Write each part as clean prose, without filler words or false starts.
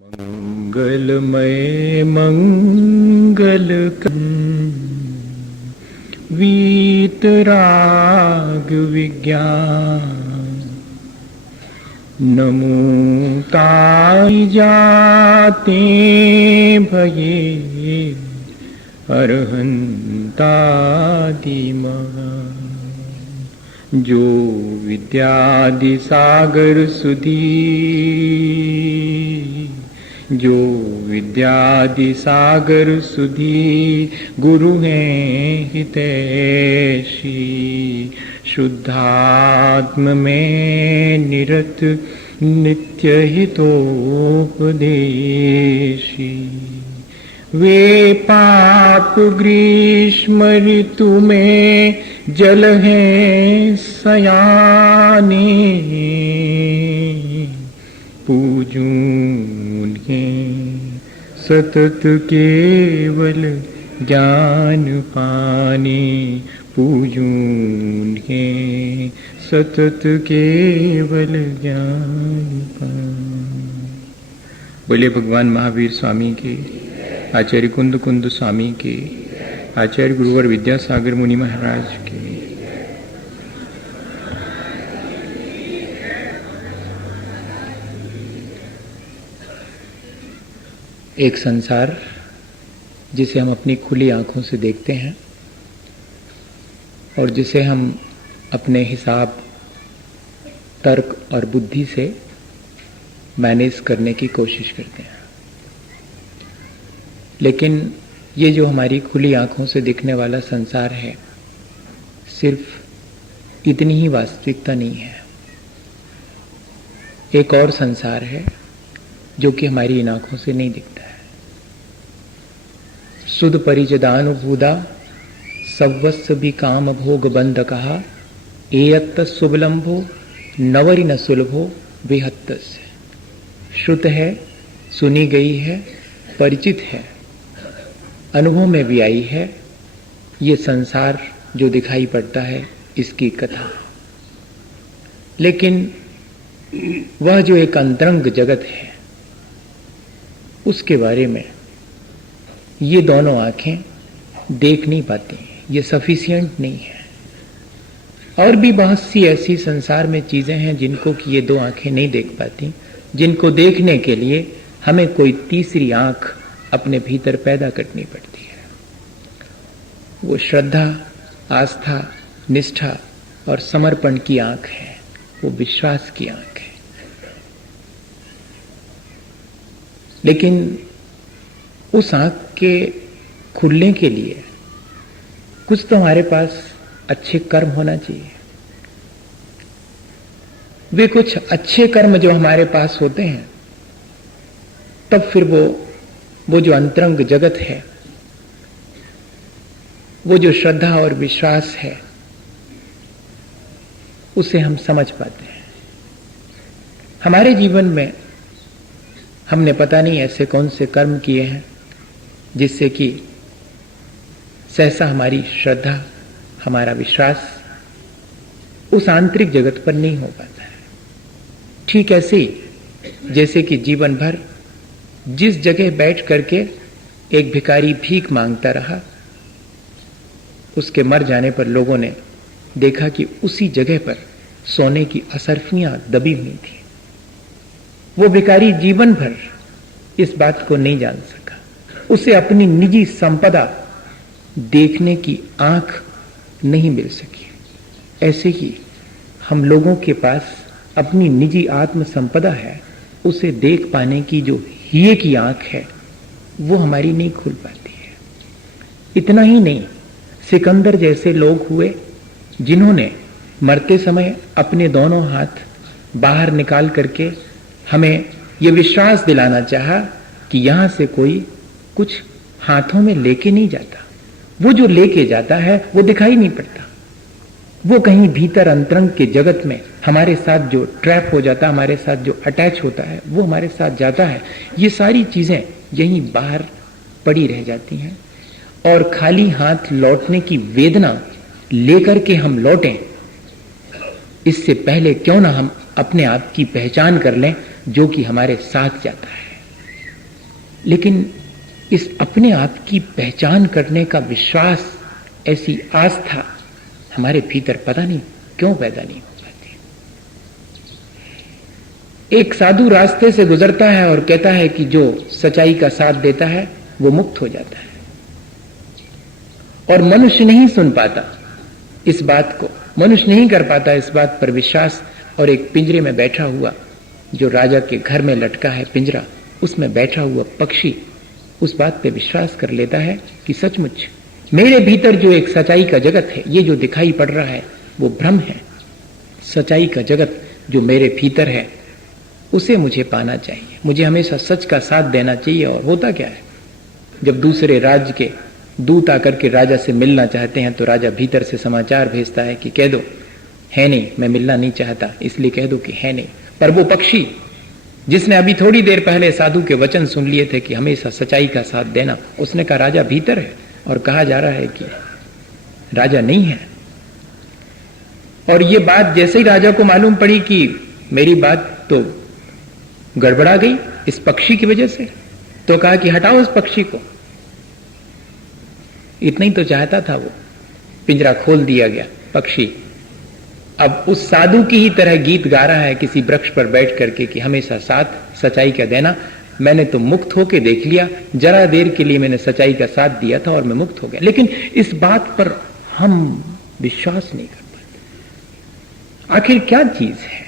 मंगलमय मंगल वीतराग विज्ञान नमो ताई जाते भये अरहंतादि महान जो विद्यादि सागर सुधी जो विद्यादि सागर सुधी गुरु हैं हितैषी शुद्धात्म में निरत नित्य हितोपदेशी वे पाप ग्रीष्म ऋतु में जल हैं सयाने पूजूं सतत केवल ज्ञान पाने पूजूं सतत केवल ज्ञान पाने। बोले भगवान महावीर स्वामी के, आचार्य कुंद कुंद स्वामी के, आचार्य गुरुवर विद्यासागर मुनि महाराज के। एक संसार जिसे हम अपनी खुली आंखों से देखते हैं और जिसे हम अपने हिसाब, तर्क और बुद्धि से मैनेज करने की कोशिश करते हैं। लेकिन ये जो हमारी खुली आंखों से दिखने वाला संसार है, सिर्फ इतनी ही वास्तविकता नहीं है। एक और संसार है जो कि हमारी इन आंखों से नहीं दिखता है। सुध परिजदानुभूदा सव्वस्व भी काम भोग बंध कहा एयत्त सुबलंभो नवरि न सुलभो विहत्तस्य। श्रुत है, सुनी गई है, परिचित है, अनुभव में भी आई है ये संसार जो दिखाई पड़ता है, इसकी कथा। लेकिन वह जो एक अंतरंग जगत है, उसके बारे में ये दोनों आंखें देख नहीं पाती, ये सफिशिएंट नहीं है। और भी बहुत सी ऐसी संसार में चीजें हैं जिनको कि ये दो आंखें नहीं देख पाती, जिनको देखने के लिए हमें कोई तीसरी आंख अपने भीतर पैदा करनी पड़ती है। वो श्रद्धा, आस्था, निष्ठा और समर्पण की आंख है, वो विश्वास की आंख है। लेकिन उस आंख के खुलने के लिए कुछ तो हमारे पास अच्छे कर्म होना चाहिए। वे कुछ अच्छे कर्म जो हमारे पास होते हैं, तब फिर वो जो अंतरंग जगत है, वो जो श्रद्धा और विश्वास है, उसे हम समझ पाते हैं। हमारे जीवन में हमने पता नहीं ऐसे कौन से कर्म किए हैं जिससे कि सहसा हमारी श्रद्धा, हमारा विश्वास उस आंतरिक जगत पर नहीं हो पाता है। ठीक ऐसे ही जैसे कि जीवन भर जिस जगह बैठ करके एक भिखारी भीख मांगता रहा, उसके मर जाने पर लोगों ने देखा कि उसी जगह पर सोने की असरफियां दबी हुई थी। वो भिखारी जीवन भर इस बात को नहीं जान सका, उसे अपनी निजी संपदा देखने की आंख नहीं मिल सकी। ऐसे ही हम लोगों के पास अपनी निजी आत्म संपदा है, उसे देख पाने की जो हिये की आंख है, वो हमारी नहीं खुल पाती है। इतना ही नहीं, सिकंदर जैसे लोग हुए जिन्होंने मरते समय अपने दोनों हाथ बाहर निकाल करके हमें ये विश्वास दिलाना चाहा कि यहां से कोई कुछ हाथों में लेके नहीं जाता। वो जो लेके जाता है वो दिखाई नहीं पड़ता, वो कहीं भीतर अंतरंग के जगत में हमारे साथ जो ट्रैप हो जाता है, हमारे साथ जो अटैच होता है, वो हमारे साथ जाता है। ये सारी चीजें यहीं बाहर पड़ी रह जाती हैं और खाली हाथ लौटने की वेदना लेकर के हम लौटें, इससे पहले क्यों ना हम अपने आप की पहचान कर लें जो कि हमारे साथ जाता है। लेकिन इस अपने आप की पहचान करने का विश्वास, ऐसी आस्था हमारे भीतर पता नहीं क्यों पैदा नहीं हो पाती। एक साधु रास्ते से गुजरता है और कहता है कि जो सच्चाई का साथ देता है वो मुक्त हो जाता है, और मनुष्य नहीं सुन पाता इस बात को, मनुष्य नहीं कर पाता इस बात पर विश्वास। और एक पिंजरे में बैठा हुआ, जो राजा के घर में लटका है पिंजरा, उसमें बैठा हुआ पक्षी उस बात पे विश्वास कर लेता है कि सचमुच मेरे भीतर जो एक सच्चाई का जगत है, ये जो दिखाई पड़ रहा है वो भ्रम है। सच्चाई का जगत जो मेरे भीतर है उसे मुझे पाना चाहिए, मुझे हमेशा सच का साथ देना चाहिए। और होता क्या है, जब दूसरे राज्य के दूत आकर के राजा से मिलना चाहते हैं तो राजा भीतर से समाचार भेजता है कि कह दो है नहीं, मैं मिलना नहीं चाहता, इसलिए कह दो कि है नहीं। पर वो पक्षी जिसने अभी थोड़ी देर पहले साधु के वचन सुन लिए थे कि हमेशा सच्चाई का साथ देना, उसने कहा राजा भीतर है, और कहा जा रहा है कि राजा नहीं है। और ये बात जैसे ही राजा को मालूम पड़ी कि मेरी बात तो गड़बड़ा गई इस पक्षी की वजह से, तो कहा कि हटाओ उस पक्षी को। इतना ही तो चाहता था वो, पिंजरा खोल दिया गया। पक्षी अब उस साधु की ही तरह गीत गा रहा है किसी वृक्ष पर बैठ करके कि हमेशा साथ सच्चाई का देना। मैंने तो मुक्त होके देख लिया, जरा देर के लिए मैंने सच्चाई का साथ दिया था और मैं मुक्त हो गया। लेकिन इस बात पर हम विश्वास नहीं कर पाते। आखिर क्या चीज है,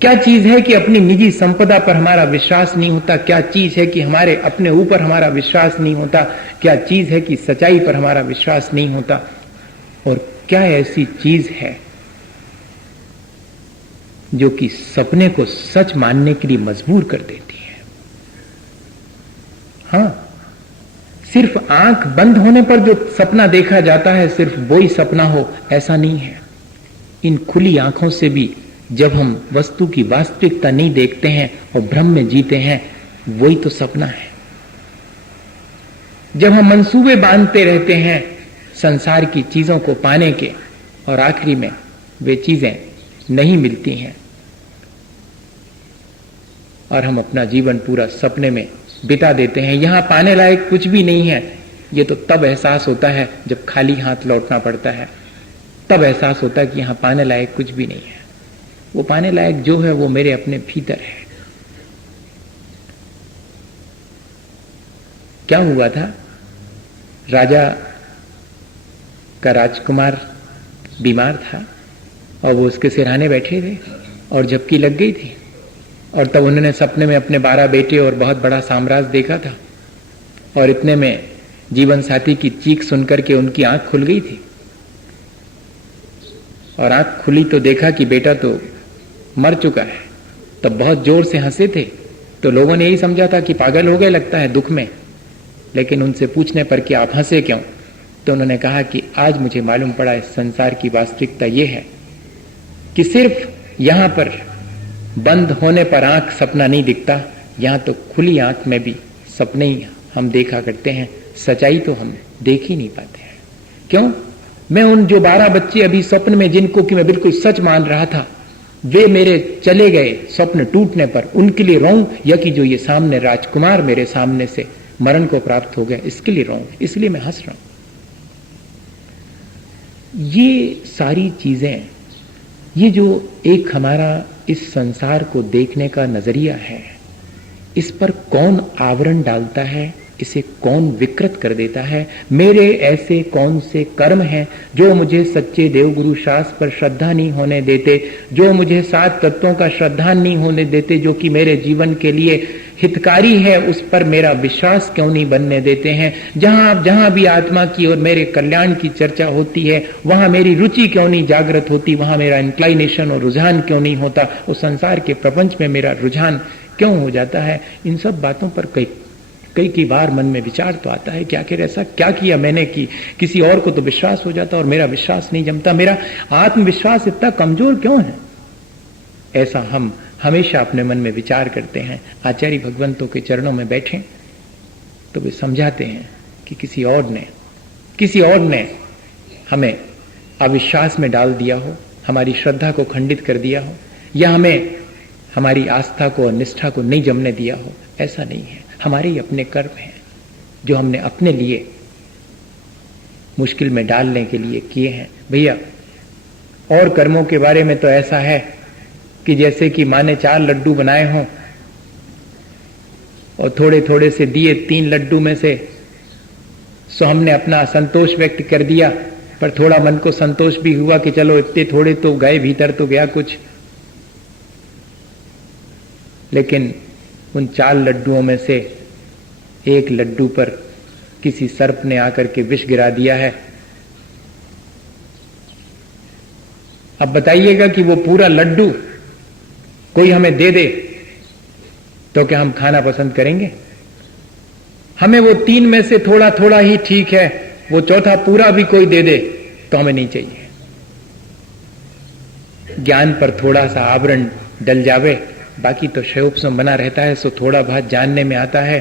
क्या चीज है कि अपनी निजी संपदा पर हमारा विश्वास नहीं होता? क्या चीज है कि हमारे अपने ऊपर हमारा विश्वास नहीं होता? क्या चीज है कि सच्चाई पर हमारा विश्वास नहीं होता? और क्या ऐसी चीज है जो कि सपने को सच मानने के लिए मजबूर कर देती है? हां, सिर्फ आंख बंद होने पर जो सपना देखा जाता है सिर्फ वो ही सपना हो, ऐसा नहीं है। इन खुली आंखों से भी जब हम वस्तु की वास्तविकता नहीं देखते हैं और भ्रम में जीते हैं, वही तो सपना है। जब हम मंसूबे बांधते रहते हैं संसार की चीजों को पाने के, और आखिरी में वे चीजें नहीं मिलती हैं और हम अपना जीवन पूरा सपने में बिता देते हैं, यहां पाने लायक कुछ भी नहीं है, ये तो तब एहसास होता है जब खाली हाथ लौटना पड़ता है। तब एहसास होता है कि यहां पाने लायक कुछ भी नहीं है। वो पाने लायक जो है वो मेरे अपने भीतर है। क्या हुआ था, राजा का राजकुमार बीमार था और वो उसके सिरहाने बैठे थे और झपकी लग गई थी, और तब उन्होंने सपने में अपने 12 बेटे और बहुत बड़ा साम्राज्य देखा था। और इतने में जीवन साथी की चीख सुनकर के उनकी आंख खुल गई थी, और आंख खुली तो देखा कि बेटा तो मर चुका है। तब बहुत जोर से हंसे थे, तो लोगों ने यही समझा था कि पागल हो गए लगता है दुख में। लेकिन उनसे पूछने पर कि आप हंसे क्यों, तो उन्होंने कहा कि आज मुझे मालूम पड़ा इस संसार की वास्तविकता यह है कि सिर्फ यहां पर बंद होने पर आंख सपना नहीं दिखता, यहां तो खुली आंख में भी सपने ही हम देखा करते हैं, सच्चाई तो हम देख ही नहीं पाते हैं। क्यों? मैं उन जो 12 बच्चे अभी स्वप्न में जिनको कि मैं बिल्कुल सच मान रहा था, वे मेरे चले गए स्वप्न टूटने पर, उनके लिए रोऊं, या कि जो ये सामने राजकुमार मेरे सामने से मरण को प्राप्त हो गया इसके लिए रोऊं, इसलिए मैं हंस रहा हूं। ये सारी चीजें, ये जो एक हमारा इस संसार को देखने का नजरिया है, इस पर कौन आवरण डालता है, इसे कौन विकृत कर देता है? मेरे ऐसे कौन से कर्म हैं जो मुझे सच्चे देवगुरु शास्त्र पर श्रद्धा नहीं होने देते, जो मुझे 7 तत्वों का श्रद्धा नहीं होने देते, जो कि मेरे जीवन के लिए हितकारी है, उस पर मेरा विश्वास क्यों नहीं बनने देते हैं? जहां भी आत्मा की और मेरे कल्याण की चर्चा होती है, वहां मेरी रुचि क्यों नहीं जागृत होती, वहां मेरा इंक्लाइनेशन और रुझान क्यों नहीं होता, उस संसार के प्रपंच में मेरा रुझान क्यों हो जाता है? इन सब बातों पर कई बार मन में विचार तो आता है कि आखिर ऐसा क्या किया मैंने कि किसी और को तो विश्वास हो जाता और मेरा विश्वास नहीं जमता, मेरा आत्मविश्वास इतना कमजोर क्यों है? ऐसा हम हमेशा अपने मन में विचार करते हैं। आचार्य भगवंतों के चरणों में बैठे तो वे समझाते हैं कि किसी और ने हमें अविश्वास में डाल दिया हो, हमारी श्रद्धा को खंडित कर दिया हो, या हमें हमारी आस्था को और निष्ठा को नहीं जमने दिया हो, ऐसा नहीं है। हमारे ही अपने कर्म हैं जो हमने अपने लिए मुश्किल में डालने के लिए किए हैं। भैया, और कर्मों के बारे में तो ऐसा है कि जैसे कि माँ ने 4 लड्डू बनाए हों और थोड़े थोड़े से दिए 3 लड्डू में से, सो हमने अपना असंतोष व्यक्त कर दिया, पर थोड़ा मन को संतोष भी हुआ कि चलो इतने थोड़े तो गए, भीतर तो गया कुछ। लेकिन उन 4 लड्डुओं में से 1 लड्डू पर किसी सर्प ने आकर के विष गिरा दिया है। अब बताइएगा कि वो पूरा लड्डू कोई हमें दे दे तो क्या हम खाना पसंद करेंगे? हमें वो 3 में से थोड़ा थोड़ा ही ठीक है, वो चौथा पूरा भी कोई दे दे तो हमें नहीं चाहिए। ज्ञान पर थोड़ा सा आवरण डल जावे, बाकी तो शयोपसम बना रहता है, सो थोड़ा बहुत जानने में आता है।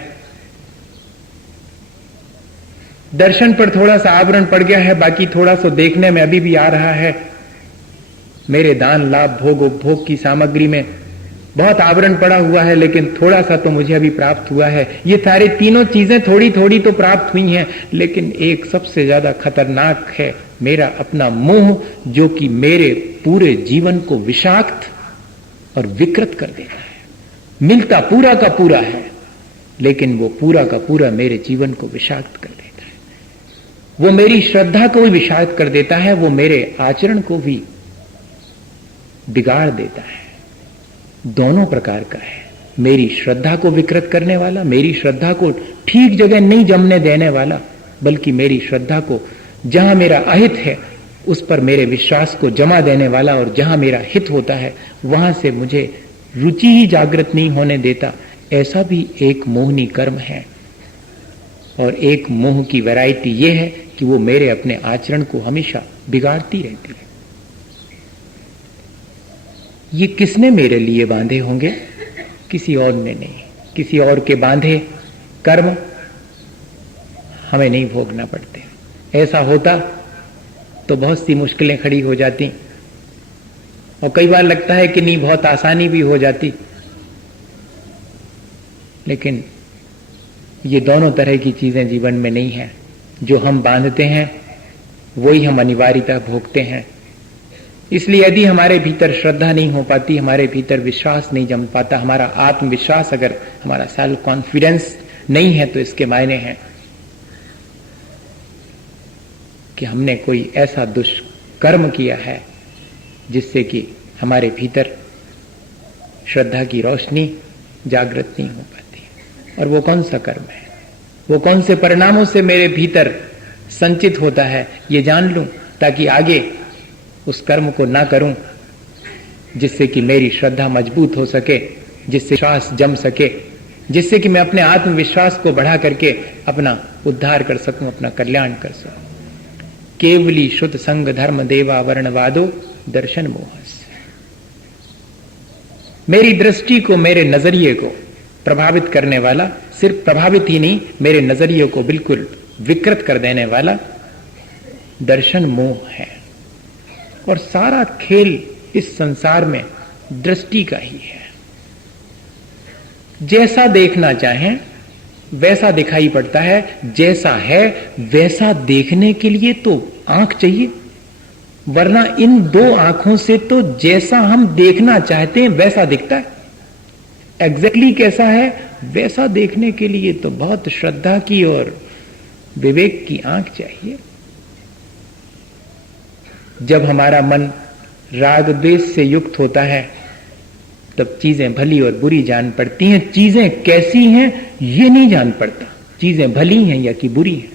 दर्शन पर थोड़ा सा आवरण पड़ गया है, बाकी थोड़ा सा देखने में अभी भी आ रहा है। मेरे दान, लाभ, भोग, उपभोग की सामग्री में बहुत आवरण पड़ा हुआ है, लेकिन थोड़ा सा तो मुझे अभी प्राप्त हुआ है। ये सारे तीनों चीजें थोड़ी थोड़ी तो प्राप्त हुई हैं, लेकिन एक सबसे ज्यादा खतरनाक है मेरा अपना मोह, जो कि मेरे पूरे जीवन को विषाक्त और विकृत कर देता है। मिलता पूरा का पूरा है, लेकिन वो पूरा का पूरा मेरे जीवन को विषाक्त कर देता है। वो मेरी श्रद्धा को भी विषाक्त कर देता है, वो मेरे आचरण को भी बिगाड़ देता है। दोनों प्रकार का है। मेरी श्रद्धा को विकृत करने वाला, मेरी श्रद्धा को ठीक जगह नहीं जमने देने वाला, बल्कि मेरी श्रद्धा को जहां मेरा अहित है उस पर मेरे विश्वास को जमा देने वाला, और जहां मेरा हित होता है वहां से मुझे रुचि ही जागृत नहीं होने देता। ऐसा भी एक मोहनी कर्म है। और एक मोह की वैरायटी यह है कि वो मेरे अपने आचरण को हमेशा बिगाड़ती रहती है। ये किसने मेरे लिए बांधे होंगे? किसी और ने नहीं। किसी और के बांधे कर्म हमें नहीं भोगना पड़ते। ऐसा होता तो बहुत सी मुश्किलें खड़ी हो जाती, और कई बार लगता है कि नहीं, बहुत आसानी भी हो जाती। लेकिन ये दोनों तरह की चीजें जीवन में नहीं है। जो हम बांधते हैं वही हम अनिवार्यतः भोगते हैं। इसलिए यदि हमारे भीतर श्रद्धा नहीं हो पाती, हमारे भीतर विश्वास नहीं जम पाता, हमारा आत्मविश्वास, अगर हमारा सेल्फ कॉन्फिडेंस नहीं है, तो इसके मायने हैं कि हमने कोई ऐसा दुष्कर्म किया है जिससे कि हमारे भीतर श्रद्धा की रोशनी जागृत नहीं हो पाती। और वो कौन सा कर्म है, वो कौन से परिणामों से मेरे भीतर संचित होता है, ये जान लूं, ताकि आगे उस कर्म को ना करूं, जिससे कि मेरी श्रद्धा मजबूत हो सके, जिससे विश्वास जम सके, जिससे कि मैं अपने आत्मविश्वास को बढ़ा करके अपना उद्धार कर सकूं, अपना कल्याण कर सकूं। केवली शुद्ध संग धर्म देवा वर्णवादो दर्शन मोहस। मेरी दृष्टि को, मेरे नजरिए को प्रभावित करने वाला, सिर्फ प्रभावित ही नहीं, मेरे नजरिए को बिल्कुल विकृत कर देने वाला दर्शन मोह है। और सारा खेल इस संसार में दृष्टि का ही है। जैसा देखना चाहें वैसा दिखाई पड़ता है, जैसा है वैसा देखने के लिए तो आंख चाहिए, वरना इन 2 आंखों से तो जैसा हम देखना चाहते हैं वैसा दिखता है। एग्जैक्टली कैसा है वैसा देखने के लिए तो बहुत श्रद्धा की और विवेक की आंख चाहिए। जब हमारा मन राग द्वेष से युक्त होता है, तब चीजें भली और बुरी जान पड़ती हैं। चीजें कैसी हैं ये नहीं जान पड़ता, चीजें भली हैं या कि बुरी हैं।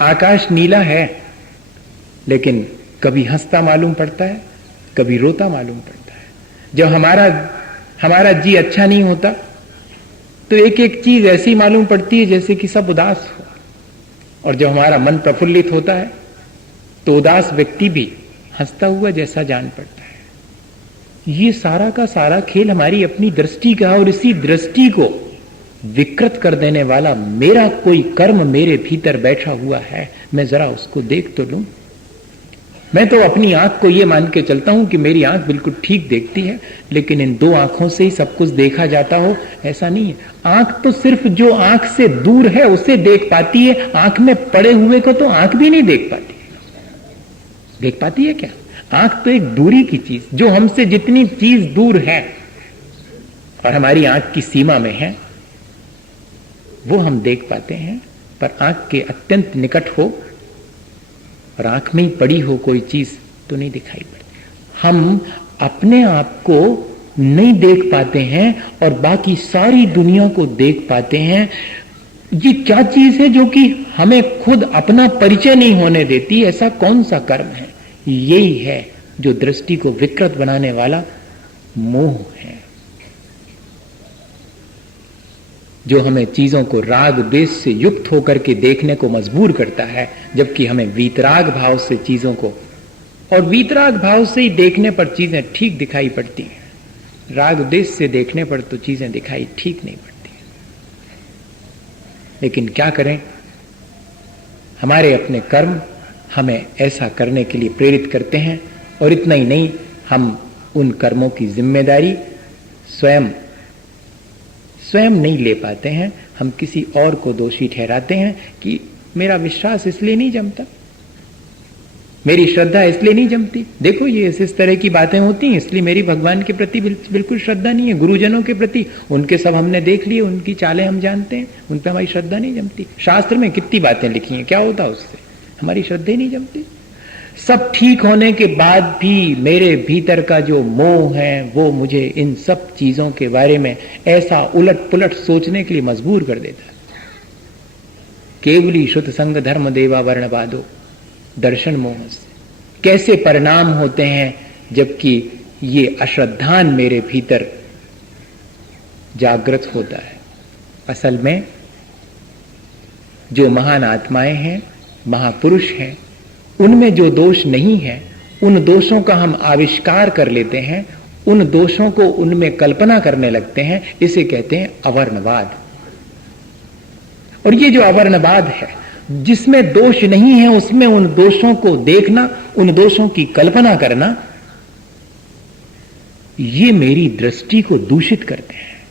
आकाश नीला है, लेकिन कभी हंसता मालूम पड़ता है, कभी रोता मालूम पड़ता है। जब हमारा जी अच्छा नहीं होता, तो एक एक चीज ऐसी मालूम पड़ती है जैसे कि सब उदास हो। और जब हमारा मन प्रफुल्लित होता है, तो उदास व्यक्ति भी हंसता हुआ जैसा जान पड़ता है। ये सारा का सारा खेल हमारी अपनी दृष्टि का, और इसी दृष्टि को विकृत कर देने वाला मेरा कोई कर्म मेरे भीतर बैठा हुआ है। मैं जरा उसको देख तो लूं। मैं तो अपनी आंख को ये मान के चलता हूं कि मेरी आंख बिल्कुल ठीक देखती है, लेकिन इन दो आंखों से ही सब कुछ देखा जाता हो, ऐसा नहीं है। आंख तो सिर्फ जो आंख से दूर है उसे देख पाती है, आंख में पड़े हुए को तो आंख भी नहीं देख पाती। देख पाती है क्या? आंख तो एक दूरी की चीज, जो हमसे जितनी चीज दूर है और हमारी आंख की सीमा में है, वो हम देख पाते हैं। पर आंख के अत्यंत निकट हो और आंख में ही पड़ी हो कोई चीज तो नहीं दिखाई पड़ती। हम अपने आप को नहीं देख पाते हैं और बाकी सारी दुनिया को देख पाते हैं। ये क्या चीज है जो कि हमें खुद अपना परिचय नहीं होने देती? ऐसा कौन सा कर्म है? यही है जो दृष्टि को विकृत बनाने वाला मोह है, जो हमें चीजों को राग द्वेष से युक्त होकर के देखने को मजबूर करता है, जबकि हमें वीतराग भाव से चीजों को, और वीतराग भाव से ही देखने पर चीजें ठीक दिखाई पड़ती हैं। राग द्वेष से देखने पर तो चीजें दिखाई ठीक नहीं पड़ती। लेकिन क्या करें, हमारे अपने कर्म हमें ऐसा करने के लिए प्रेरित करते हैं। और इतना ही नहीं, हम उन कर्मों की जिम्मेदारी स्वयं नहीं ले पाते हैं। हम किसी और को दोषी ठहराते हैं कि मेरा विश्वास इसलिए नहीं जमता, मेरी श्रद्धा इसलिए नहीं जमती। देखो ये इस तरह की बातें होती हैं, इसलिए मेरी भगवान के प्रति बिल्कुल श्रद्धा नहीं है। गुरुजनों के प्रति, उनके सब हमने देख लिए, उनकी चालें हम जानते हैं, उन पर हमारी श्रद्धा नहीं जमती। शास्त्र में कितनी बातें लिखी हैं, क्या होता उससे? हमारी श्रद्धा ही नहीं जमती। सब ठीक होने के बाद भी मेरे भीतर का जो मोह है वो मुझे इन सब चीजों के बारे में ऐसा उलट पुलट सोचने के लिए मजबूर कर देता है। केवली श्रुत संग धर्म देवा वर्णवादो दर्शन मोह से कैसे परिणाम होते हैं, जबकि ये अश्रद्धान मेरे भीतर जागृत होता है। असल में जो महान आत्माएं हैं, महापुरुष हैं, उनमें जो दोष नहीं है, उन दोषों का हम आविष्कार कर लेते हैं, उन दोषों को उनमें कल्पना करने लगते हैं। इसे कहते हैं अवर्णवाद। और ये जो अवर्णवाद है, जिसमें दोष नहीं है उसमें उन दोषों को देखना, उन दोषों की कल्पना करना, ये मेरी दृष्टि को दूषित करते हैं।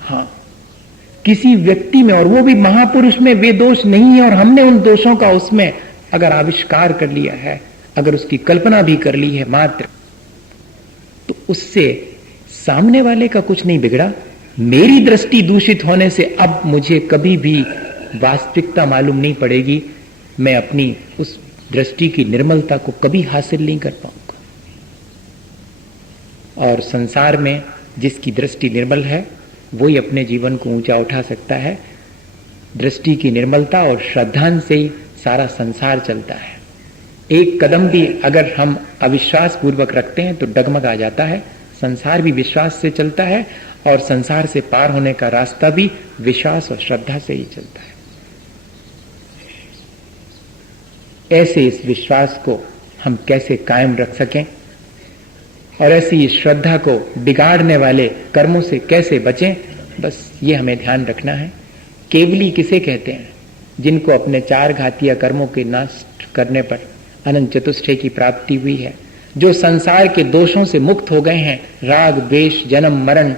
हाँ, किसी व्यक्ति में, और वो भी महापुरुष में, वे दोष नहीं है और हमने उन दोषों का उसमें अगर आविष्कार कर लिया है, अगर उसकी कल्पना भी कर ली है मात्र, तो उससे सामने वाले का कुछ नहीं बिगड़ा। मेरी दृष्टि दूषित होने से अब मुझे कभी भी वास्तविकता मालूम नहीं पड़ेगी। मैं अपनी उस दृष्टि की निर्मलता को कभी हासिल नहीं कर पाऊंगा। और संसार में जिसकी दृष्टि निर्मल है वही अपने जीवन को ऊंचा उठा सकता है। दृष्टि की निर्मलता और श्रद्धा से ही सारा संसार चलता है। एक कदम भी अगर हम अविश्वास पूर्वक रखते हैं तो डगमगा जाता है। संसार भी विश्वास से चलता है और संसार से पार होने का रास्ता भी विश्वास और श्रद्धा से ही चलता है। ऐसे इस विश्वास को हम कैसे कायम रख सकें और ऐसी इस श्रद्धा को बिगाड़ने वाले कर्मों से कैसे बचें, बस ये हमें ध्यान रखना है। केवली किसे कहते हैं? जिनको अपने चार घातीय कर्मों के नष्ट करने पर अनंत चतुष्टय की प्राप्ति हुई है, जो संसार के दोषों से मुक्त हो गए हैं। राग द्वेष, जन्म मरण,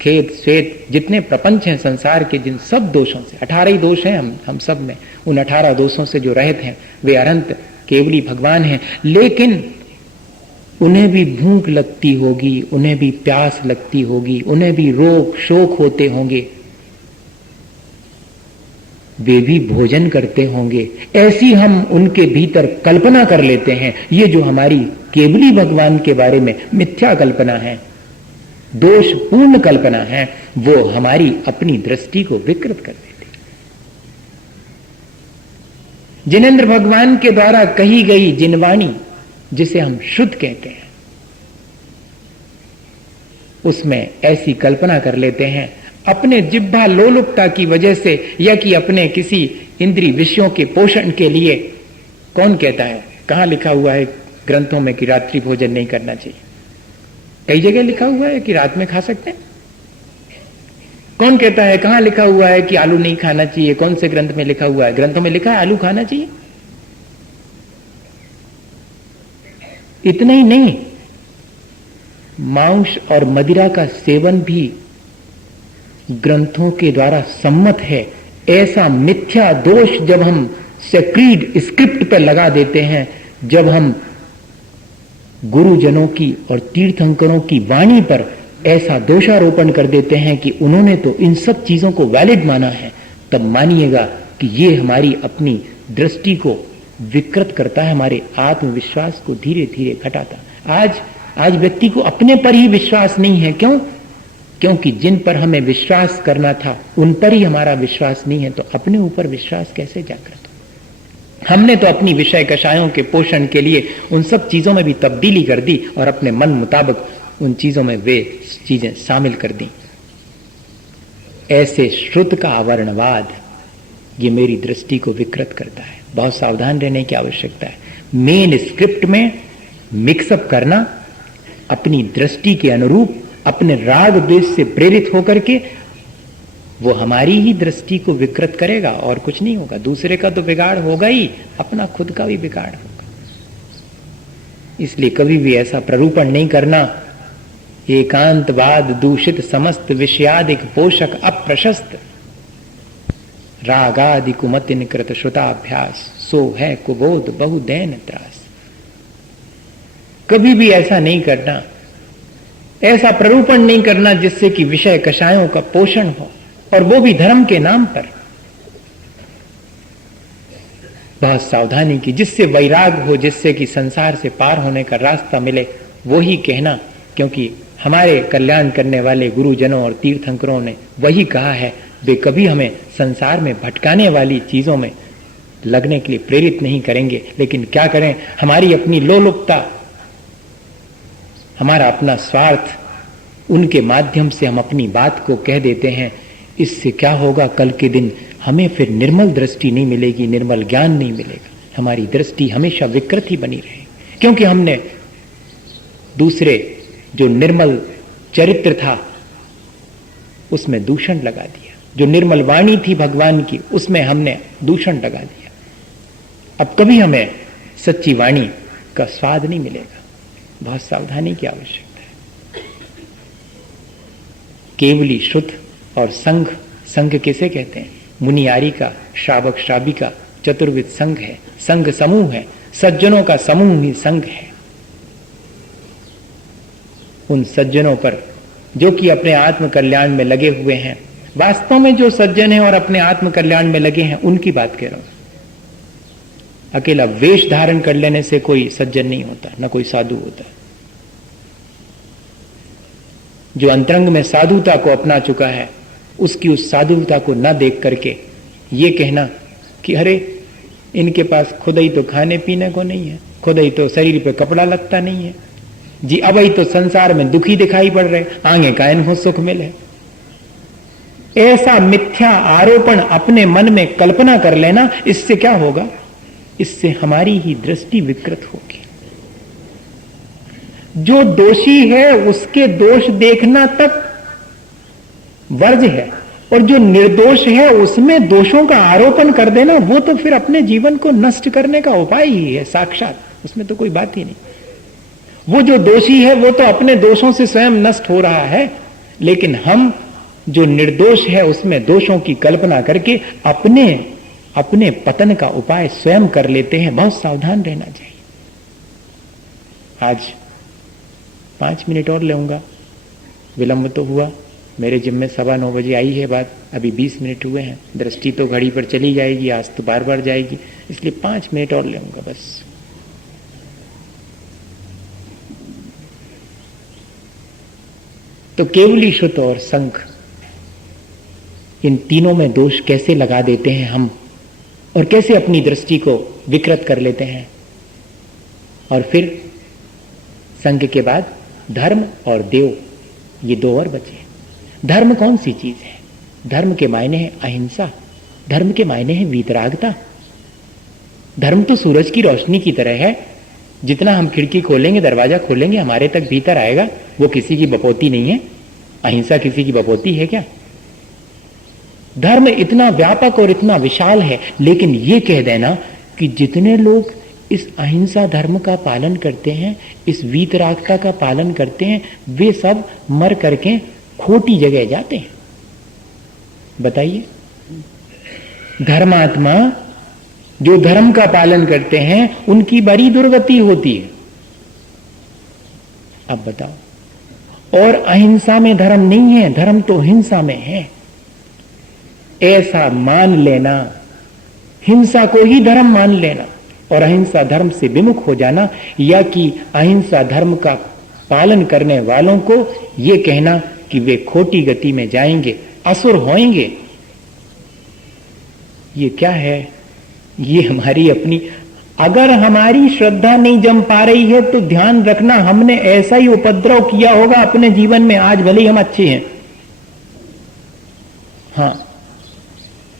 खेद श्वेत, जितने प्रपंच हैं संसार के, जिन सब दोषों से, 18 ही दोष हैं हम सब में, उन 18 दोषों से जो रहित हैं वे अनंत केवली भगवान हैं। लेकिन उन्हें भी भूख लगती होगी, उन्हें भी प्यास लगती होगी, उन्हें भी रोग शोक होते होंगे, वे भी भोजन करते होंगे। ऐसी हम उनके भीतर कल्पना कर लेते हैं। ये जो हमारी केवली भगवान के बारे में मिथ्या कल्पना है, दोषपूर्ण कल्पना है, वो हमारी अपनी दृष्टि को विकृत कर देती। जिनेंद्र भगवान के द्वारा कही गई जिनवाणी, जिसे हम शुद्ध कहते हैं, उसमें ऐसी कल्पना कर लेते हैं अपने जिह्वा लोलुपता की वजह से, या कि अपने किसी इंद्रिय विषयों के पोषण के लिए। कौन कहता है? कहां लिखा हुआ है ग्रंथों में कि रात्रि भोजन नहीं करना चाहिए? कई जगह लिखा हुआ है कि रात में खा सकते हैं। कौन कहता है? कहां लिखा हुआ है कि आलू नहीं खाना चाहिए? कौन से ग्रंथ में लिखा हुआ है? ग्रंथों में लिखा है आलू खाना चाहिए? इतना ही नहीं, मांस और मदिरा का सेवन भी ग्रंथों के द्वारा सम्मत है। ऐसा मिथ्या दोष जब हम सेक्रीड स्क्रिप्ट पर लगा देते हैं, जब हम गुरुजनों की और तीर्थंकरों की वाणी पर ऐसा दोषारोपण कर देते हैं कि उन्होंने तो इन सब चीजों को वैलिड माना है, तब मानिएगा कि ये हमारी अपनी दृष्टि को विकृत करता है, हमारे आत्मविश्वास को धीरे धीरे घटाता। आज व्यक्ति को अपने पर ही विश्वास नहीं है। क्यों? क्योंकि जिन पर हमें विश्वास करना था उन पर ही हमारा विश्वास नहीं है, तो अपने ऊपर विश्वास कैसे जागृत हो? हमने तो अपनी विषय कषायों के पोषण के लिए उन सब चीजों में भी तब्दीली कर दी और अपने मन मुताबिक उन चीजों में वे चीजें शामिल कर दी। ऐसे श्रुत का आवरणवाद ये मेरी दृष्टि को विकृत करता है। बहुत सावधान रहने की आवश्यकता है। मेन स्क्रिप्ट में मिक्सअप करना, अपनी दृष्टि के अनुरूप अपने राग द्वेष से प्रेरित होकर के, वो हमारी ही दृष्टि को विकृत करेगा और कुछ नहीं होगा। दूसरे का तो बिगाड़ होगा ही, अपना खुद का भी बिगाड़ होगा। इसलिए कभी भी ऐसा प्ररूपण नहीं करना। एकांतवाद दूषित समस्त विषयादिक पोषक अप्रशस्त, रागादि कुमतिन कृत श्रुताभ्यास, सो है कुबोध बहुदैन त्रास। कभी भी ऐसा नहीं करना, ऐसा प्ररूपण नहीं करना जिससे कि विषय कषायों का पोषण हो, और वो भी धर्म के नाम पर। बहुत सावधानी की, जिससे वैराग हो, जिससे कि संसार से पार होने का रास्ता मिले, वो ही कहना। क्योंकि हमारे कल्याण करने वाले गुरुजनों और तीर्थंकरों ने वही कहा है। वे कभी हमें संसार में भटकाने वाली चीजों में लगने के लिए प्रेरित नहीं करेंगे। लेकिन क्या करें, हमारी अपनी लोलुपता, हमारा अपना स्वार्थ, उनके माध्यम से हम अपनी बात को कह देते हैं। इससे क्या होगा, कल के दिन हमें फिर निर्मल दृष्टि नहीं मिलेगी, निर्मल ज्ञान नहीं मिलेगा। हमारी दृष्टि हमेशा विकृत ही बनी रहेगी, क्योंकि हमने दूसरे जो निर्मल चरित्र था उसमें दूषण लगा दिया। जो निर्मल वाणी थी भगवान की, उसमें हमने दूषण लगा दिया। अब कभी हमें सच्ची वाणी का स्वाद नहीं मिलेगा। बहुत सावधानी की आवश्यकता है। केवली श्रुत और संघ, संघ किसे कहते हैं? मुनियारी का, श्रावक श्राविका, चतुर्विध संघ है, संघ समूह है, सज्जनों का समूह ही संघ है। उन सज्जनों पर जो कि अपने आत्म कल्याण में लगे हुए हैं, वास्तव में जो सज्जन हैं और अपने आत्म कल्याण में लगे हैं, उनकी बात कह रहा हूं। अकेला वेश धारण कर लेने से कोई सज्जन नहीं होता, न कोई साधु होता। जो अंतरंग में साधुता को अपना चुका है, उसकी उस साधुता को न देख करके ये कहना कि अरे इनके पास खुद ही तो खाने पीने को नहीं है, खुद ही तो शरीर पे कपड़ा लगता नहीं है जी, अब ही तो संसार में दुखी दिखाई पड़ रहे, आगे का इनको सुख मिले। ऐसा मिथ्या आरोपण अपने मन में कल्पना कर लेना, इससे क्या होगा? इससे हमारी ही दृष्टि विकृत होगी। जो दोषी है उसके दोष देखना तक वर्ज है, और जो निर्दोष है उसमें दोषों का आरोपण कर देना, वो तो फिर अपने जीवन को नष्ट करने का उपाय ही है साक्षात। उसमें तो कोई बात ही नहीं। वो जो दोषी है वो तो अपने दोषों से स्वयं नष्ट हो रहा है, लेकिन हम जो निर्दोष है उसमें दोषों की कल्पना करके अपने पतन का उपाय स्वयं कर लेते हैं। बहुत सावधान रहना चाहिए। आज 5 मिनट और लेऊंगा, विलंब तो हुआ। मेरे जिम में 9:15 बजे आई है बात, अभी 20 मिनट हुए हैं। दृष्टि तो घड़ी पर चली जाएगी, आज तो बार बार जाएगी, इसलिए 5 मिनट और लेऊंगा बस। तो केवली श्रुत और संघ, इन तीनों में दोष कैसे लगा देते हैं हम, और कैसे अपनी दृष्टि को विकृत कर लेते हैं। और फिर संघ के बाद धर्म और देव, ये 2 और बचे। धर्म कौन सी चीज है? धर्म के मायने है अहिंसा, धर्म के मायने है वीतरागता। धर्म तो सूरज की रोशनी की तरह है, जितना हम खिड़की खोलेंगे, दरवाजा खोलेंगे, हमारे तक भीतर आएगा। वो किसी की बपौती नहीं है। अहिंसा किसी की बपौती है क्या? धर्म इतना व्यापक और इतना विशाल है, लेकिन ये कह देना कि जितने लोग इस अहिंसा धर्म का पालन करते हैं, इस वीतरागता का पालन करते हैं, वे सब मर करके खोटी जगह जाते हैं। बताइए, धर्मात्मा जो धर्म का पालन करते हैं उनकी बड़ी दुर्गति होती है। अब बताओ, और अहिंसा में धर्म नहीं है, धर्म तो हिंसा में है। ऐसा मान लेना, हिंसा को ही धर्म मान लेना और अहिंसा धर्म से विमुख हो जाना, या कि अहिंसा धर्म का पालन करने वालों को यह कहना कि वे खोटी गति में जाएंगे, असुर होएंगे, ये क्या है? ये हमारी अपनी, अगर हमारी श्रद्धा नहीं जम पा रही है तो ध्यान रखना हमने ऐसा ही उपद्रव किया होगा अपने जीवन में, आज भले ही हम अच्छे हैं, हाँ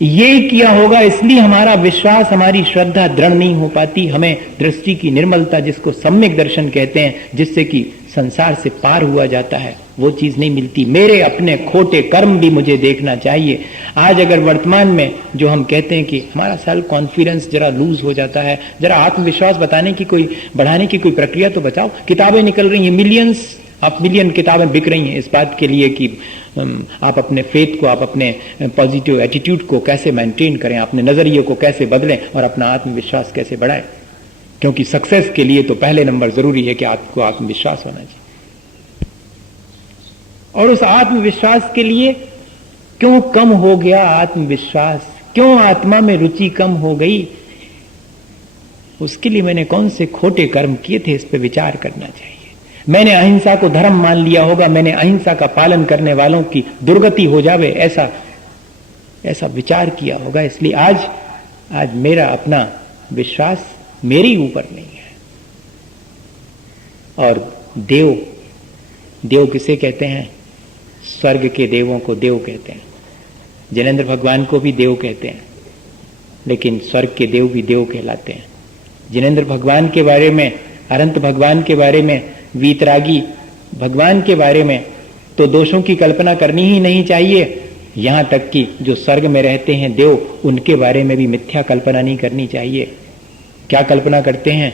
ये किया होगा, इसलिए हमारा विश्वास, हमारी श्रद्धा दृढ़ नहीं हो पाती। हमें दृष्टि की निर्मलता, जिसको सम्यक दर्शन कहते हैं, जिससे कि संसार से पार हुआ जाता है, वो चीज नहीं मिलती। मेरे अपने खोटे कर्म भी मुझे देखना चाहिए। आज अगर वर्तमान में जो हम कहते हैं कि हमारा सेल्फ कॉन्फिडेंस जरा लूज हो जाता है, जरा आत्मविश्वास बताने की कोई, बढ़ाने की कोई प्रक्रिया तो बताओ। किताबें निकल रही हैं, मिलियंस आप मिलियन किताबें बिक रही हैं इस बात के लिए कि आप अपने फेथ को, आप अपने पॉजिटिव एटीट्यूड को कैसे मेंटेन करें, अपने नजरिए को कैसे बदलें और अपना आत्मविश्वास कैसे बढ़ाएं। क्योंकि सक्सेस के लिए तो पहले नंबर जरूरी है कि आपको आत्मविश्वास होना चाहिए। और उस आत्मविश्वास के लिए क्यों कम हो गया आत्मविश्वास, क्यों आत्मा में रुचि कम हो गई, उसके लिए मैंने कौन से खोटे कर्म किए थे, इस पर विचार करना चाहिए। मैंने अहिंसा को धर्म मान लिया होगा, मैंने अहिंसा का पालन करने वालों की दुर्गति हो जावे ऐसा विचार किया होगा। इसलिए आज मेरा अपना विश्वास मेरे ऊपर नहीं है। और देव किसे कहते हैं? स्वर्ग के देवों को देव कहते हैं। जिनेंद्र भगवान को भी देव कहते हैं, लेकिन स्वर्ग के देव भी देव कहलाते हैं। जिनेंद्र भगवान के बारे में, अनंत भगवान के बारे में, वीतरागी भगवान के बारे में तो दोषों की कल्पना करनी ही नहीं चाहिए। यहां तक कि जो स्वर्ग में रहते हैं देव, उनके बारे में भी मिथ्या कल्पना नहीं करनी चाहिए। क्या कल्पना करते हैं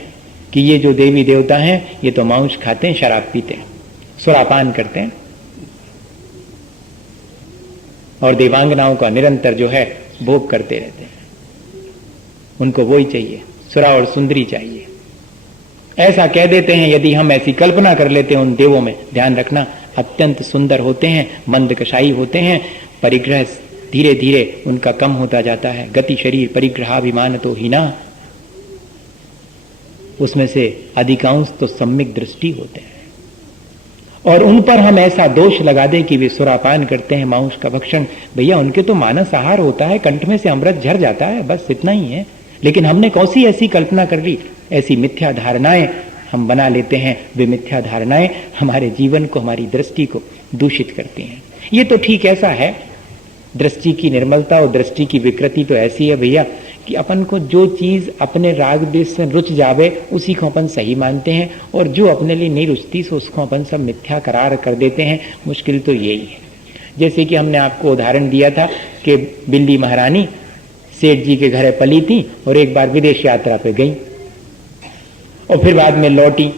कि ये जो देवी देवता हैं ये तो मांस खाते हैं, शराब पीते हैं, सुरापान करते हैं, और देवांगनाओं का निरंतर जो है भोग करते रहते हैं। उनको वही चाहिए, सुरा और सुंदरी चाहिए, ऐसा कह देते हैं। यदि हम ऐसी कल्पना कर लेते हैं उन देवों में, ध्यान रखना अत्यंत सुंदर होते हैं, मंदकशायी होते हैं, परिग्रह धीरे धीरे उनका कम होता जाता है। गति शरीर परिग्रहाभिमान तो हीना, उसमें से अधिकांश तो सम्यक दृष्टि होते हैं। और उन पर हम ऐसा दोष लगा दें कि वे सुरापान करते हैं, मांस का भक्षण, भैया उनके तो मानस आहार होता है, कंठ में से अमृत झर जाता है, बस इतना ही है। लेकिन हमने कौन सी ऐसी कल्पना कर ली, ऐसी मिथ्या धारणाएं हम बना लेते हैं। वे मिथ्या धारणाएं हमारे जीवन को, हमारी दृष्टि को दूषित करती हैं। ये तो ठीक ऐसा है, दृष्टि की निर्मलता और दृष्टि की विकृति तो ऐसी है भैया कि अपन को जो चीज अपने राग देश से रुच जावे उसी को अपन सही मानते हैं, और जो अपने लिए नहीं रुचती सो उसको अपन सब मिथ्या करार कर देते हैं। मुश्किल तो यही है। जैसे कि हमने आपको उदाहरण दिया था कि बिल्ली महारानी सेठ जी के घर पली थी और एक बार विदेश यात्रा पे गई और फिर बाद में लौटी,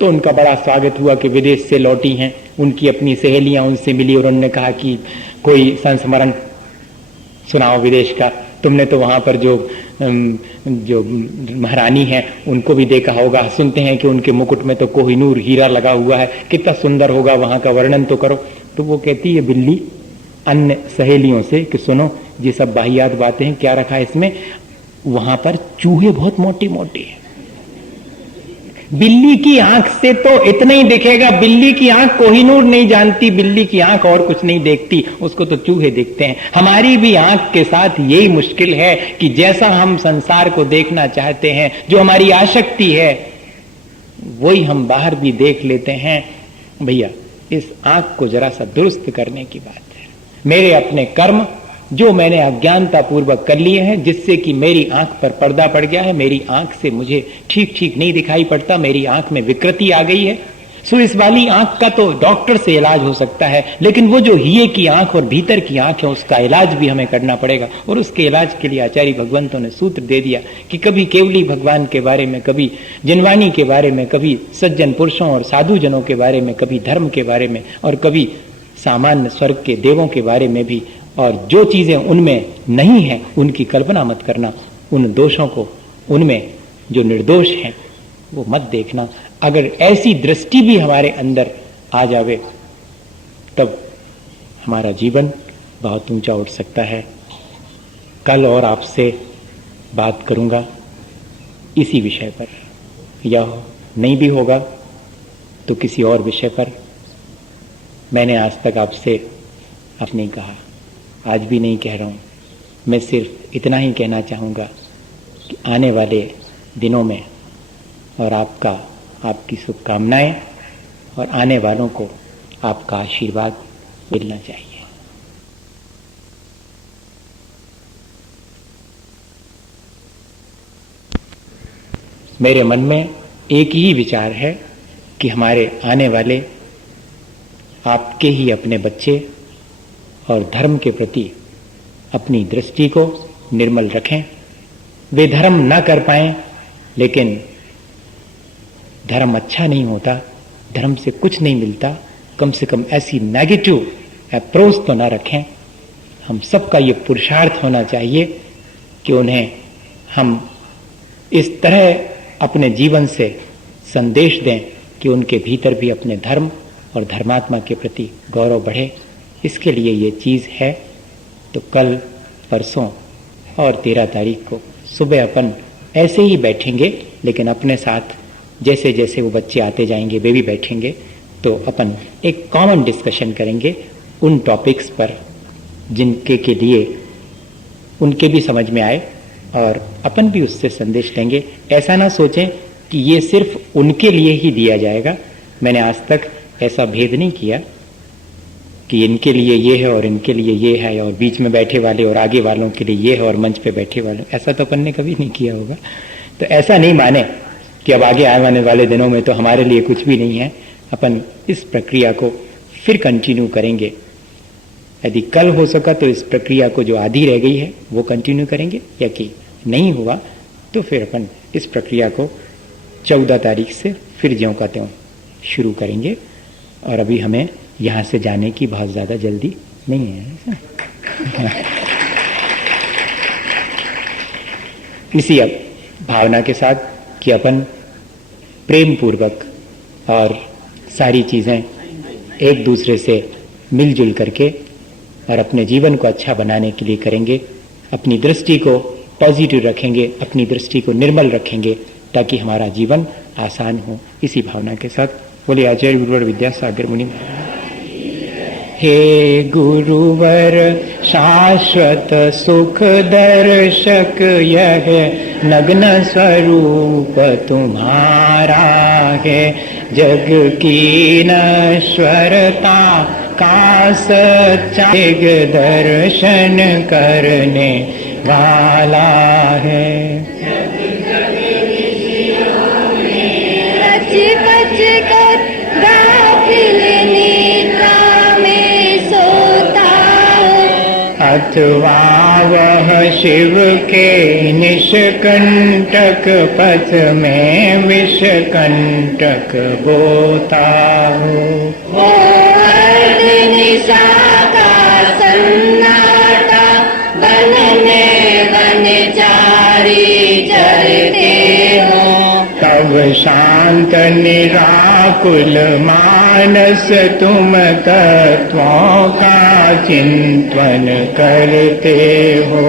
तो उनका बड़ा स्वागत हुआ कि विदेश से लौटी हैं। उनकी अपनी सहेलियां उनसे मिली और उन्होंने कहा कि कोई संस्मरण सुनाओ विदेश का, तुमने तो वहां पर जो महारानी है उनको भी देखा होगा, सुनते हैं कि उनके मुकुट में तो कोहिनूर हीरा लगा हुआ है, कितना सुंदर होगा, वहां का वर्णन तो करो। तो वो कहती है बिल्ली अन्य सहेलियों से कि सुनो ये सब बाहियात बातें हैं, क्या रखा है इसमें, वहां पर चूहे बहुत मोटे मोटे हैं। बिल्ली की आंख से तो इतना ही दिखेगा, बिल्ली की आंख कोहिनूर नहीं जानती, बिल्ली की आंख और कुछ नहीं देखती, उसको तो चूहे देखते हैं। हमारी भी आंख के साथ यही मुश्किल है कि जैसा हम संसार को देखना चाहते हैं, जो हमारी आसक्ति है, वही हम बाहर भी देख लेते हैं। भैया इस आंख को जरा सा दुरुस्त करने की बात है। मेरे अपने कर्म जो मैंने अज्ञानता पूर्वक कर लिए हैं, जिससे कि मेरी आंख पर पर्दा पड़ गया है, मेरी आंख से मुझे ठीक ठीक नहीं दिखाई पड़ता, मेरी आंख में विकृति आ गई है, सो इस वाली आंख का तो डॉक्टर से इलाज हो सकता है, लेकिन वो जो हिये की आंख और भीतर की आंख है उसका इलाज भी हमें करना पड़ेगा। और उसके इलाज के लिए आचार्य भगवंतों ने सूत्र दे दिया कि कभी केवली भगवान के बारे में, कभी जिनवाणी के बारे में, कभी सज्जन पुरुषों और साधु जनों के बारे में, कभी धर्म के बारे में, और कभी सामान्य स्वर्ग के देवों के बारे में भी। और जो चीजें उनमें नहीं है उनकी कल्पना मत करना, उन दोषों को, उनमें जो निर्दोष हैं वो मत देखना। अगर ऐसी दृष्टि भी हमारे अंदर आ जावे तब हमारा जीवन बहुत ऊंचा उठ सकता है। कल और आपसे बात करूंगा इसी विषय पर, या नहीं भी होगा तो किसी और विषय पर। मैंने आज तक आपसे अब नहीं कहा, आज भी नहीं कह रहा हूं। मैं सिर्फ इतना ही कहना चाहूंगा कि आने वाले दिनों में और आपकी शुभकामनाएं और आने वालों को आपका आशीर्वाद मिलना चाहिए। मेरे मन में एक ही विचार है कि हमारे आने वाले आपके ही अपने बच्चे और धर्म के प्रति अपनी दृष्टि को निर्मल रखें। वे धर्म न कर पाएं, लेकिन धर्म अच्छा नहीं होता, धर्म से कुछ नहीं मिलता, कम से कम ऐसी नेगेटिव अप्रोच तो ना रखें। हम सबका ये पुरुषार्थ होना चाहिए कि उन्हें हम इस तरह अपने जीवन से संदेश दें कि उनके भीतर भी अपने धर्म और धर्मात्मा के प्रति गौरव बढ़े। इसके लिए ये चीज़ है। तो कल, परसों और 13 तारीख को सुबह अपन ऐसे ही बैठेंगे, लेकिन अपने साथ जैसे जैसे वो बच्चे आते जाएंगे, वे भी बैठेंगे, तो अपन एक कॉमन डिस्कशन करेंगे उन टॉपिक्स पर जिनके के लिए उनके भी समझ में आए और अपन भी उससे संदेश लेंगे। ऐसा ना सोचें कि ये सिर्फ उनके लिए ही दिया जाएगा। मैंने आज तक ऐसा भेद नहीं किया कि इनके लिए ये है और इनके लिए ये है और बीच में बैठे वाले और आगे वालों के लिए ये है और मंच पे बैठे वाले, ऐसा तो अपन ने कभी नहीं किया होगा। तो ऐसा नहीं माने कि अब आगे आने वाले दिनों में तो हमारे लिए कुछ भी नहीं है। अपन इस प्रक्रिया को फिर कंटिन्यू करेंगे। यदि कल हो सका तो इस प्रक्रिया को जो आधी रह गई है वो कंटिन्यू करेंगे, या कि नहीं हुआ तो फिर अपन इस प्रक्रिया को 14 तारीख से फिर ज्यों का त्यों शुरू करेंगे। और अभी हमें यहाँ से जाने की बहुत ज़्यादा जल्दी नहीं है। इसी अब भावना के साथ कि अपन प्रेम पूर्वक और सारी चीज़ें एक दूसरे से मिलजुल करके और अपने जीवन को अच्छा बनाने के लिए करेंगे। अपनी दृष्टि को पॉजिटिव रखेंगे, अपनी दृष्टि को निर्मल रखेंगे, ताकि हमारा जीवन आसान हो। इसी भावना के साथ बोले आचार्य गुरुवर विद्यासागर मुनि। हे गुरुवर शाश्वत सुख दर्शक, यह नग्न स्वरूप तुम्हारा है। जग की नश्वरता का सच्चा दर्शन करने वाला है। अथवा वह शिव के निष्कंटक पथ में विषकंटक बोता हो। वो निशा का सन्नाटा बनने बनचारी चलते हो। तब शांत निराकुल मानस तुम तत्वों का चिंतन करते हो।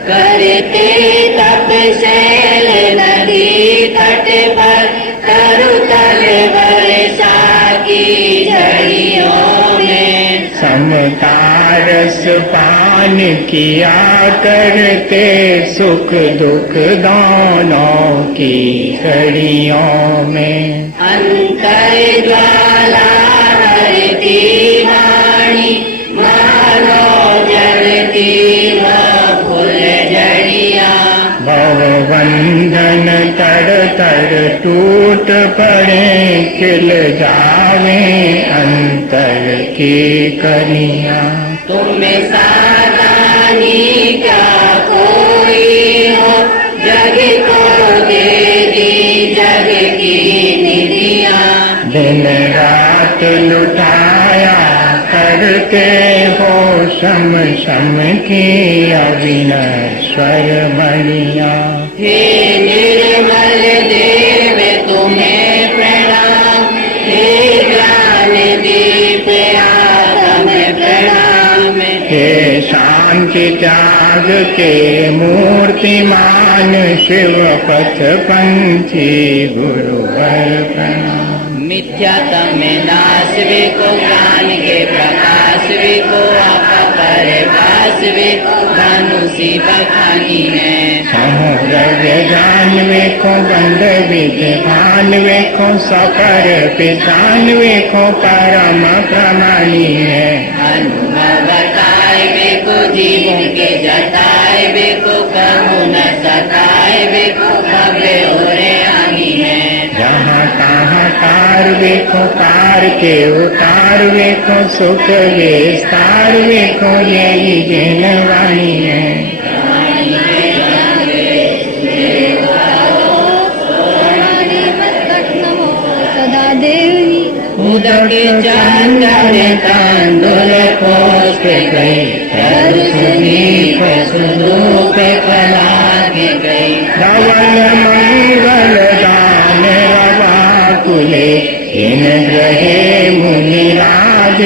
करते तपशैल नदी तट पर, तरुतल वर्षा की झड़ियों में। समतारस पान किया करते, सुख दुख दोनों की घड़ियों में। अंतर ज्वाला हरती वाणी, मानो जलती वह फूल झड़िया। भवबंधन तर तर टूट पड़े, खिल जा जाने अंतर की कनिया। तुम्हें सावधानी क्या कोई हो, जग को दे दी जग की निधिया। दिन रात लुटाया करते हो शम शम की अविनश्वर मणिया। हे निर्मल देव तुम्हें प्रणाम, हे ज्ञान दीप आत्म प्रणाम। हे शांति त्याग के मूर्तिमान शिव पथ पंथी गुरुवर प्रणाम। मिथ्यात्म में नाश वे को, ज्ञान के प्रकाश वे को, आपा परिभाष वे को, धनुषी बखानी है। समुद्र जानवे को, गंध विध भानवे को, सकर पिछानवे को, परम प्रमाणी है। अनुभव बताए वे को, जीवों के जताए वे को, कहूँ न सताए वे को, भव्य ओरे आनी है। जहाँ तहाँ तार वेखो, तार के उतार वेखो, सुख विस्तार वेखो, यही जिन वाणी है। सदा देवी उदक चंदन तांदुल पुष्प गई, दीप सुधूप कला के गई। धवल मंगल दान रवा कुले, इन ग्रहे मुनि राज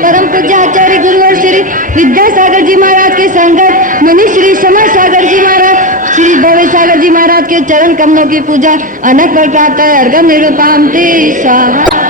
परम पूज्य आचार्य गुरुवर श्री विद्यासागर जी महाराज के संगत मुनि श्री समर सागर जी महाराज, श्री भव्य सागर जी महाराज के चरण कमलों की पूजा अनक पर प्राप्त है। अर्घम निरूपाम ते स्वाहा।